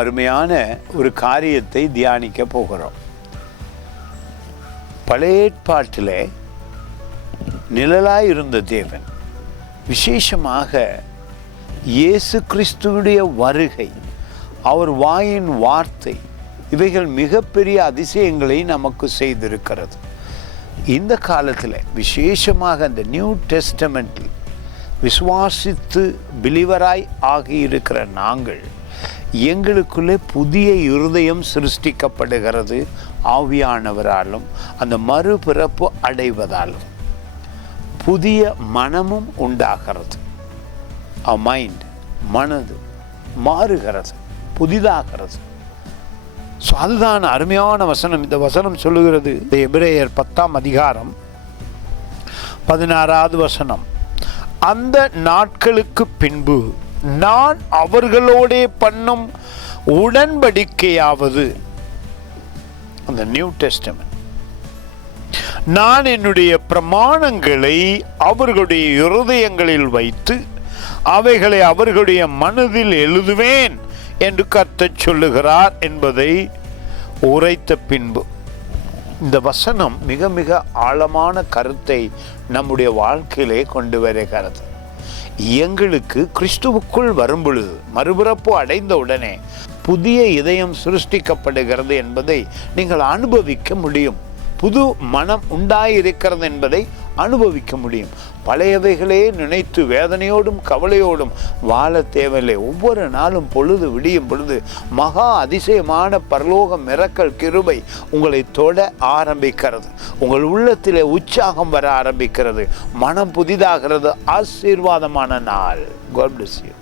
அருமையான ஒரு காரியத்தை தியானிக்க போகிறோம். பழைய ஏற்பாட்டில் நிழலாய் இருந்த தேவன் விசேஷமாக இயேசு கிறிஸ்துவுடைய வருகை, அவர் வாயின் வார்த்தை, இவைகள் மிகப்பெரிய அதிசயங்களை நமக்கு செய்திருக்கிறது. இந்த காலத்தில் விசேஷமாக அந்த நியூ டெஸ்டமெண்டில் விசுவாசித்து பிலிவராய் ஆகியிருக்கிற நாங்கள், எங்களுக்குள்ளே புதிய இருதயம் சிருஷ்டிக்கப்படுகிறது. ஆவியானவராலும் அந்த மறுபிறப்பு அடைவதாலும் புதிய மனமும் உண்டாகிறது. மைண்ட், மனது மாறுகிறது, புதிதாகிறது. ஸோ அதுதான் அருமையான வசனம். இந்த வசனம் சொல்லுகிறது, எபிரேயர் 10ஆம் அதிகாரம் 16வது வசனம், அந்த நாட்களுக்கு பின்பு நான் அவர்களோடே பண்ணும் உடன்படிக்கையாவது, அந்த நியூ டெஸ்டமென்ட், நான் என்னுடைய பிரமாணங்களை அவர்களுடைய இருதயங்களில் வைத்து அவைகளை அவர்களுடைய மனதில் எழுதுவேன் என்று கர்த்தர் சொல்லுகிறார் என்பதை உரைத்த பின்பு. இந்த வசனம் மிக மிக ஆழமான கருத்தை நம்முடைய வாழ்க்கையிலே கொண்டு வருகிறது. எங்களுக்கு கிறிஸ்துவுக்குள் வரும் பொழுது, மறுபிறப்பு அடைந்த உடனே புதிய இதயம் சிருஷ்டிக்கப்படுகிறது என்பதை நீங்கள் அனுபவிக்க முடியும். புது மனம் உண்டாயிருக்கிறது என்பதை அனுபவிக்க முடியும். பழையவைகளே நினைத்து வேதனையோடும் கவலையோடும் வாழ தேவையில்லை. ஒவ்வொரு நாளும் பொழுது விடியும் பொழுது மகா அதிசயமான பரலோக மிரக்கல் கிருபை உங்களை தொட ஆரம்பிக்கிறது. உங்கள் உள்ளத்திலே உற்சாகம் வர ஆரம்பிக்கிறது. மனம் புதிதாகிறது. ஆசீர்வாதமான நாள். God bless you.